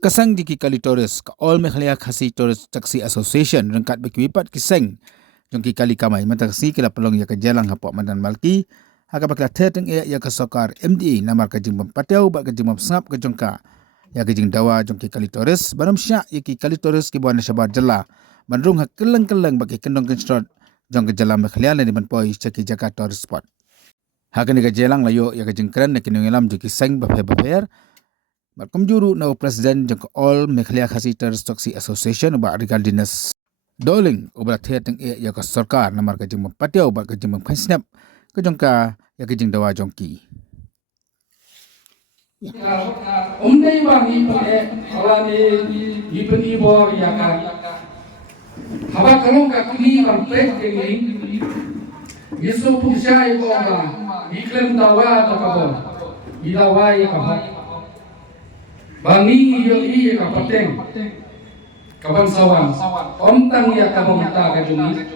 Kasang di kali Torres ka All Meghalaya Khasi Torres Taxi Association rengkat berkiwipat kiseng jong kali kamai mataksi kila pelong ya kejalang hapok mandan malki haka bakla teteng ya kasokar MDA namar kajing mempatiau bak kajing mempsngap kejongka ya kajing dawa jong kali Torres banam syak ya kali Torres ki buana syabar jela manrung hak keleng-keleng bagi kendong kenstrot jong kejala Meghalaya ni menpoi ceki Jakarta Torres Sport haka ni kejalang layo ya kajing keren na kinungilam jong kiseng baper Berkumjuru na Presiden jang All Meghalaya Khasi Torres Taxi Association ba Rigal Dinas Doling ubra theteng ya ka sarkar namar ka jing mempatiau ba ka jing memphansnap ka jongka ya ka jing dawa jongki. Umday bang ipane alani ipani bor ya ka haba kalong ka kini bang plate kini yeso pusha ibo ba iklem dawa ta ka bor ilawa ya ka bangi yo i ka pateng kaban sawan omtang ya ka bumta ka jumi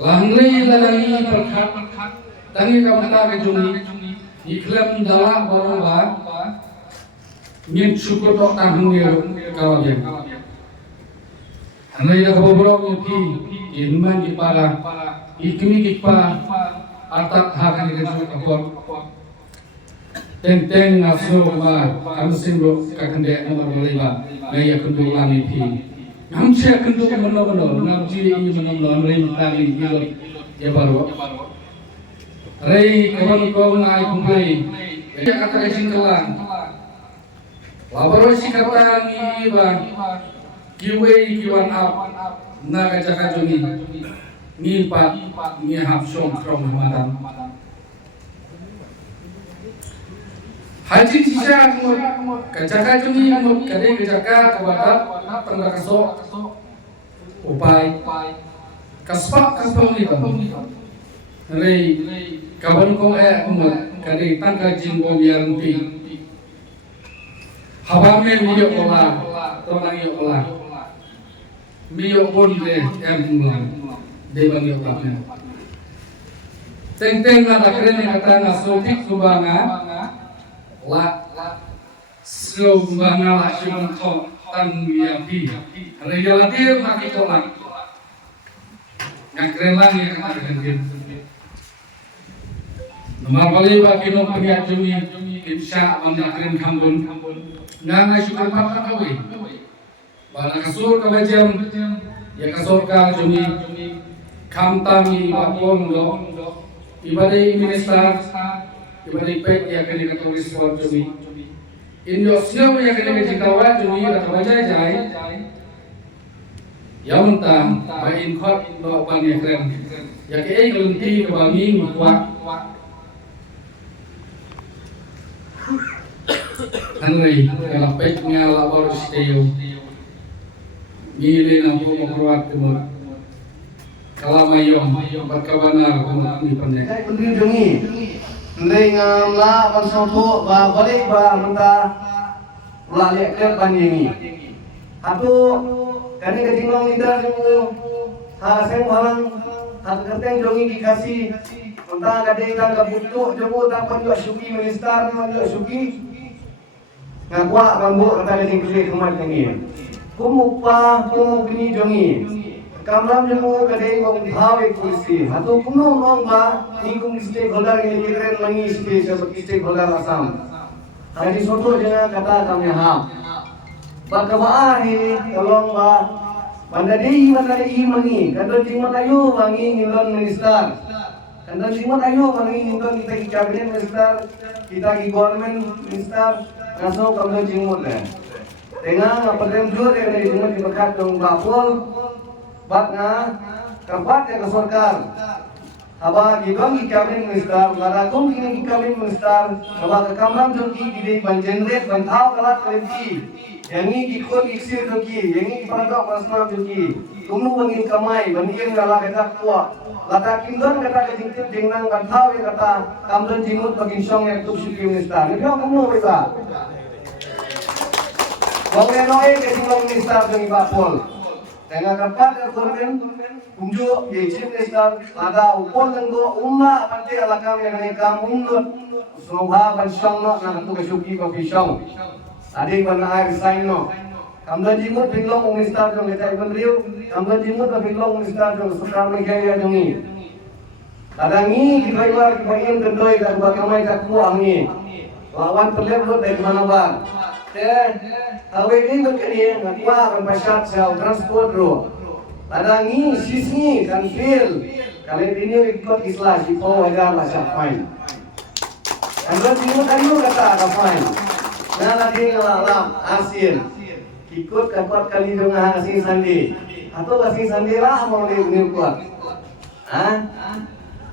langlei lalangi perkhat tangi ka bumta ka jumi iklam dawa boroba min syukur tok tahung ya kawayan anai ya ka bobro ti inman di para ikmi kikpa atak hakan ka jumi ka bor teng ngaso ma kamsing ro kakande nomor lima maya kundu lami pi amche kundu mono namji i mono rei tali gilo ya baro rei kawan ko ngai kumbai ya kata singkalan labaro sikata ni ba kiwe kiwan ap na kajaka joni ni pat ni hap song from madam Haji tisha kumut kajaka jumi kumut kadai kajaka kabadat tengah kasok upai kaspak kaspang liban rei kaban kong kumut kadai tangka jingkong yang ti habame miyo ola tonang yo ola miyo pun de kumut de bang yo ola teng na takren kata nasotik subanga la slow mangala syuman kau tan yapi regalatir maki tolak ngakren lang ya kan nomor kali bagi no pengiat jumi insya mangakren kambun nang syukur papak kawe bala kasur kabajam ya kasur ka jumi kamtami bakon do ibadai minister ibadai pek ya kini katulis sport jumi Indosio ya kini kejikawa jumi atau bajai yang tam bain kot do pan ya keren ya ke gelenti kebangi kuat Henry kalau pek ngala baru steo mili nampu mengkuat timur kalau mayom berkabanar di pandai jumi Ndeng la pansopo ba balik ba menta lalek ke pandemi. Atu kani ketingong lidah jumu ha seng halang ha kerteng jongi dikasih menta kade kan kabutu jumu tak panjo suki minister panjo suki ngakwa bambu kata keting klik kemat ini. Kumupa kumu kini jongi kamram jemu kadai ngong bhawe kursi hatu kuno ngong ba ingkung stakeholder ini keren langi seperti stakeholder Assam hari soto jangan kata kami ham bakaba ahi tolong ba bandadi mangi kadang jimat ayu mangi ngilon minister kadang jimat ayu mangi ngilon kita di cabinet minister kita di government minister ngaso kadang jimut tengah ngapain jur yang dari jimut diberkat dong bapol bat nga kapat ya kesorkar haba gidong ki cabinet minister laragong kini ki cabinet minister haba ke kamram joki di banjenret bantau kalat kelenti yangi ki kon iksir joki yangi ki paragak masna joki tumnu bangin kamai bangin gala kata tua lata kindon kata kejingtip jengnang bantau ya kata kamron jimut bagin song ya tuk syuki minister ngebiyo kamu beba wong enoe kejingong minister jongi bapol dengan kepada korban unjuk yaitu minister ada upon lenggo umma pante alakam yang nekam undut soha bansong no na tu kesuki ko pisong Adik mana air sign no. Kamla jimut pinglong umistar jong letai benriu. Kamla jimut la pinglong umistar jong sukar menggaya jongi. Tadangi driver bagian kendoi kat bakamai kat kuah ni. Lawan terlebut dari mana bang? Tahu ini berkini ngakwa berpasat sel transport ro. Tadangi sisni kan feel. Kalian ini ikut islah si oh agar lah fine. Anda timur kayu kata ada fine. Nah lagi ngelalam asin. Ikut kapat kali dong asin sandi. Atau asin sandi lah mau ni kuat.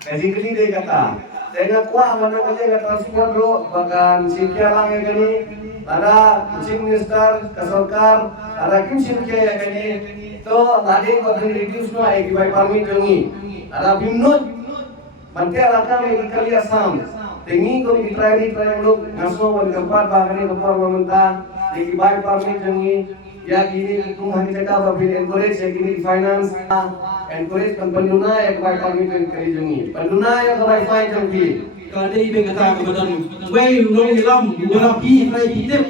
Kasih kali dia kata. Dengan kuah mana macam transport ro. Bahkan sikia lang yang kali. Ada chief minister, kasarkar, ada kim sikia yang kali. To tadi kau reduce no by permit jongi. Ada bimnut. Manti alaka में kali asam. Tengi ko ni try look ngaso wan tempat bahkan ni tempat meminta di by permit jongi. Ya gini tum hani jaka babin encourage ya gini finance encourage penduna ya by permit kali jongi. Penduna ya by fine jongi. Kalau dia ibu kata kepada way nong ilam berapi try hidup.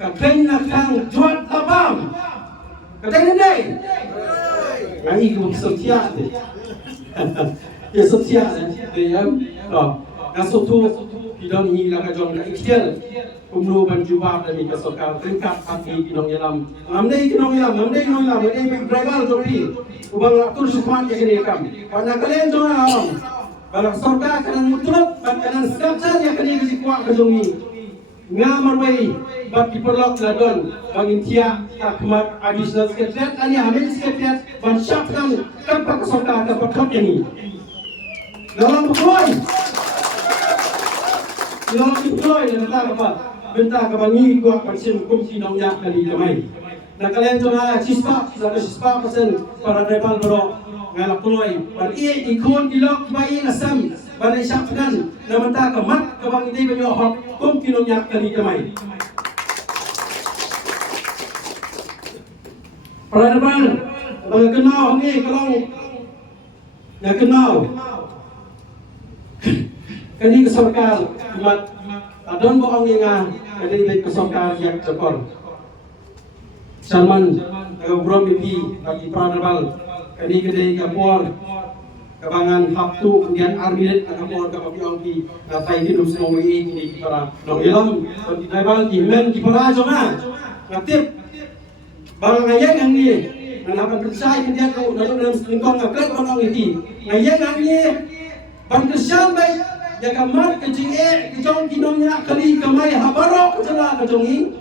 Kakek nak kang jual lapam. Kakek ni. Ai ko sosial. Ya sosial dia ngasuk tu pidon ni la ka jong ka ikhtiar kumlu ban jubab dan mi ka sokar tingkat hati pidon yalam amdei kinong yalam amdei driver jopi ubang atur sukmat ya kini kam pada kalian jong alam balak sorka kanan mutulap kanan skapsa ya kini kasi kuat ka jongi ngamarway bab diperlok ladon bangin tia akmat additional sekretariat ani hamil sekretariat ban syapkan kampak sorka ka patot ini dalam deploy bentar apa bentar ke bangi gua vaksin kumsi nong yak kali kamai nak kalian cuma sispa persen para driver bro ngalak deploy bar ikon dilok bai asam bar syapkan namanta ke mat ke bangi dei banyo hok kumsi nong yak kali kamai para driver bang kenal ni kalau nak kenal kani kesarkar umat adon bohong yang kani baik kesarkar yang cekor Salman agabrom BP bagi pranabal kani kedai kapor kabangan haptu kemudian armilet kapor kapapi ongki natai hidup semua ini para dong ilam bagi tribal men di para joma ngatip barang ayat yang ni melakukan percaya kemudian kau dalam lingkong ngakret orang ini ayat yang ni bangkesian baik ya kamat kecing kejong kinongnya kali kamai habarok kecela kejongi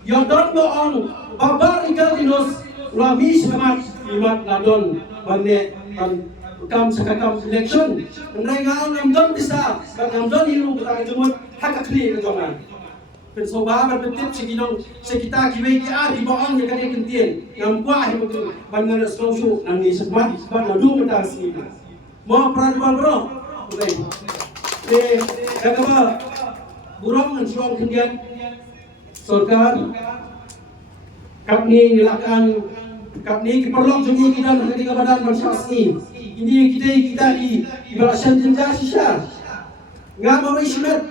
ya don boong babar ikal dinos lamis kamat imat ladon bande kam sakakam election ndai ngang am don bisa am don hiru kita jumut hak kli kejongan pen soba bertip sekinong sekita kiwe ki di boong ya kali kentien ngam kuah himu bangan slow nang ni sebat ladu metasi mau pradwal bro Kata burung mencuang kemudian sorkar kap ni nilakan kap ni keperluan jungi kita nanti kebadan bangsa asli ini kita di ibarat jenjang sisa ngam mau ismet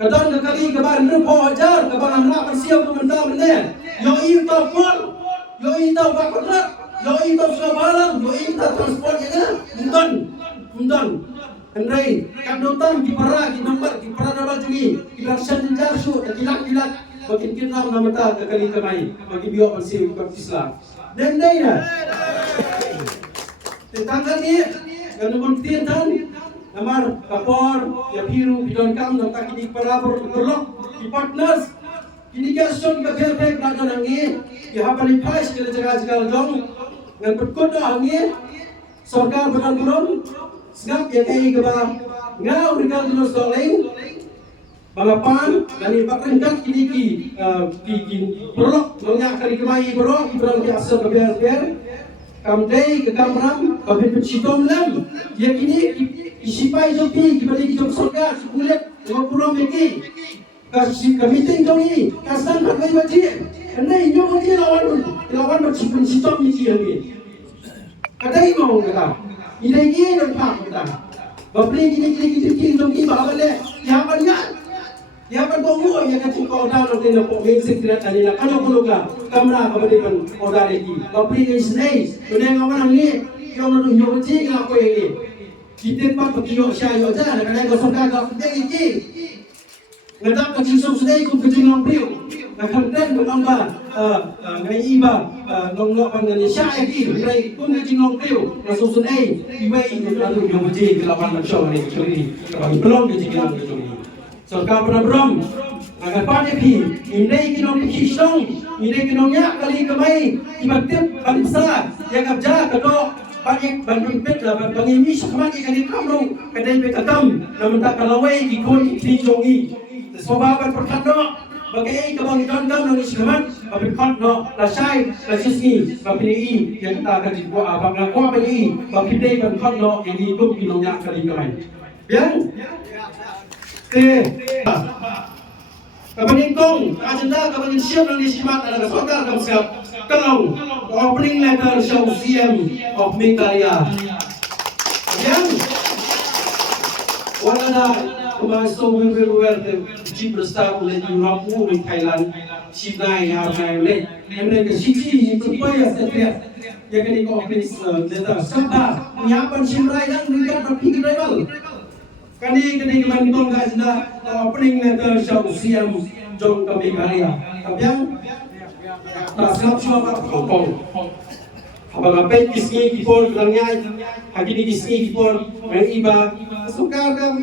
kadang kali kebadan rupo ajar kebadan nak bersiap pemerintah benar yo itu pun yo itu bakatrat yo itu sebalan yo itu transport ya mundan Andai, kandotan di para dalam jungi, kita senjata jarsu, kita makin kita namata kekali kamai, makin biok bersih bukan Islam. Dan daya, tentang ni, kalau mungkin tan, namar kapor, ya biru, bidon kam, nampak ini para berlok, di partners, ini kasih kita kerja berada nangi, ya hafal pas kita jaga jong, dengan berkuda nangi, sorkar beran Segap ya kaya keba ngau rikal dinos doleng balapan dari pakringkat kini berok banyak kali kemai berok ibrang ki asal keber kamdei ke kamram kabin pencitom lam ya kini isipai jopi kibali ki jom sorga kulit ngopuro meki kasih kamiting doni kasan pakai baji andai nyoba dia lawan pencitom meki lagi kadai mau kata ini dan pak kita. Bapli gini dong kita bawa le. Yang banyak. Ya kan tunggu ya kan kau dah nanti nak pokok sekretariat tadi nak kalau perlu kamera kepada kan order lagi. Kau beri snake, menengok orang ni yang nak nyok cing aku ini. Kita pak pergi yok syai yok dah, kadang kau sangka kau pergi cing. Ngadap ke cium snake ku kecing long priu. Nak kenten ku tambah ngai iba long pandan syai lagi, ngai ku kecing long priu. Masuk snake, ibai lalu nyok cing kelawan nak show ni curi. Bagi belum kecing long curi. सरकार अपना ब्रह्म अगर पाटे भी इंडे की नौकरी खींचों इंडे की नौकरियां कली कमाई इबतिब बंसा या कब्जा करो पाटे बंदुक पेट ला बंगी मिश कमाई की कली कमरों कदे पे कदम नमता कलावे की कोन की जोंगी स्वभाव पर प्रखंडो bagai kabang don dam nang islaman apin khot no la sai la sisni bapini i yang ta ka jikwa abang la kwa bani bapide ban khot no yang ni kum ki nong ya kali kamai biang Kapan kong agenda kapan siap nang disimat ada kesokar kamu siap kalau opening letter show CM of Meghalaya yang wala kemarin so we were the chief staff of Europe in Thailand Sydney ya Thailand and then the city supaya setiap yang kini office letter sabda nyapan simrai yang dekat berpikir rival kani keman tong ka sina opening letter show CM John Meghalaya kabyang tasap siya ka kong habang apay kisngi kipon langay hagini kisngi kipon may iba sukar kam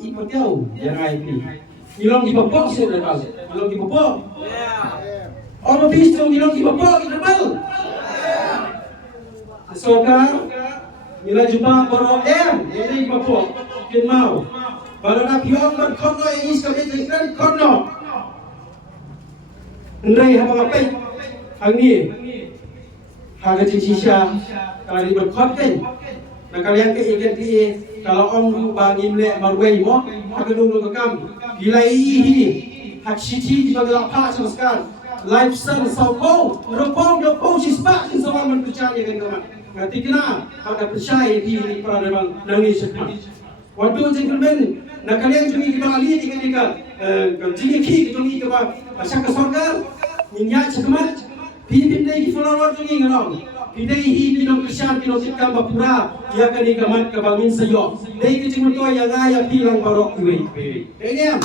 ipatyaw yang IP ilong ipapok siya rebal ilong ipapok ono pistong ilong ipapok rebal sukar Nila jumpa poro ini papua kin mau baru nak pion berkono ini sekali sekali kono Ndai apa apa angni harga cincin kali berkoten nak kalian ke ikan dia kalau orang bagi mele marway mo harga dulu kekam gila ini hak siti di bagian apa sekarang lifestyle saupau ropong sispa semua menpercaya dengan Nanti kena ada percaya di peradaban nangis semua. Waktu gentleman, nak kalian cumi kita ali di ketika jini ki cumi kita asal kesorgar, minyak sekemat, pindai ki follower cumi ngalong, pindai hi pinong Kristen pinong sikam bapura, ya ketika mat kebangun sayok, dai ki cumi tu yang ayah pilang barok iwe. Ini am.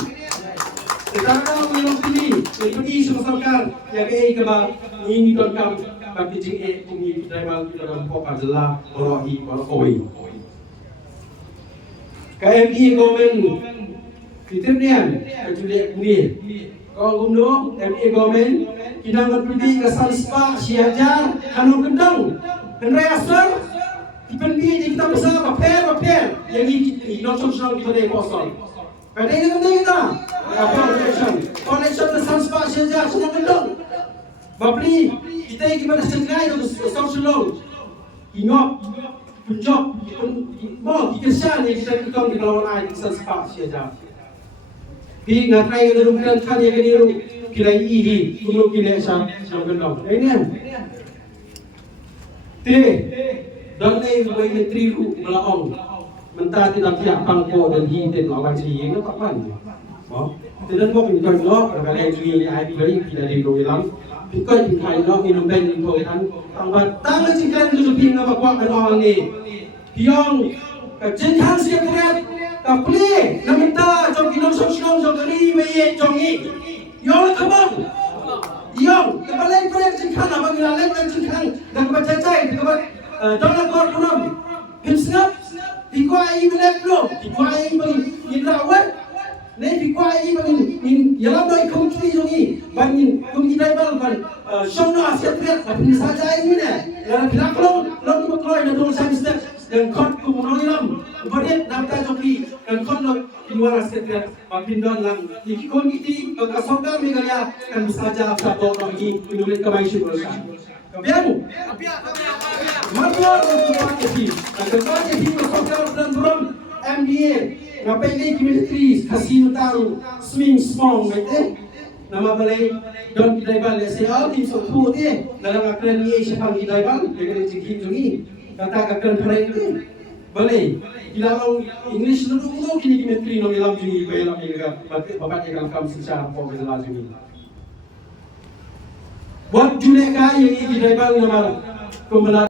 Sekarang minong pilih, pilih sorgar, ya ketika ini donkam. Bagi jing kumi tribal dalam pop adalah rohi barokoi. KMI government fitrnian kejulian kumi. Kalau gumno MI government kita berpilih ke Salispa Siajar Hanung Kendang Henry Asar dipilih kita bersama paper yang ini non-social kita dari kosong. Pada ini kita connection ke Salispa Siajar Hanung Kendang. Bapli kita yang gimana sengai itu social law, ingat punjab, mau kita siapa yang kita tahu di lawan air kita sepak saja. Di ngatai ada rumah kan yang kini rum kita ini belum kita sah gendong. Ini kan? Dan ini buat menteri melaong, mentah tidak tiap pangko dan hitin lawan sih, ini apa ni? Tidak mau kita jawab, kalau yang ini ada lagi kita di dalam. Because in Thailand, in a band in Thailand, but tangan jingkan tu lebih ngapa kuat kan orang ni. Piang, jingkan siap berat, kapli, namita, jom kinong sosial, jom kali, wei, jom ni. Yang kabang, yang kepala proyek jingkan, apa kita lain jingkan, dan kebaca cai, kebat, dalam kor punam, himsnap, dikuai belak lo, dikuai ingrawat. Nei dikuai in yalam doi country jongi bangin kumi tribal ban shongna asyatret apni saja ini ne lara philaklong long makloi na dong samista dan khot ku monoilam badet namta jongi dan khot lo inwara asyatret bangin don lang ikon iti kasongga Meghalaya kan saja sabo dongi inulit kamai syukursa kabiamu Marwar Kupati Kupati kasongga dan brom MBA Ngapain ni Dimitri Kasih tahu swing small gitu nama balai don kita balik saya tim satu ni dalam akran ni siapa kita balik dengan cikgu ni kata akran perang tu balai Ilaw English na dulo kini kimetri no ilaw juni bayar ilaw bapak yang kam secara profesional juni. Buat juni kaya ini driver nama kebenaran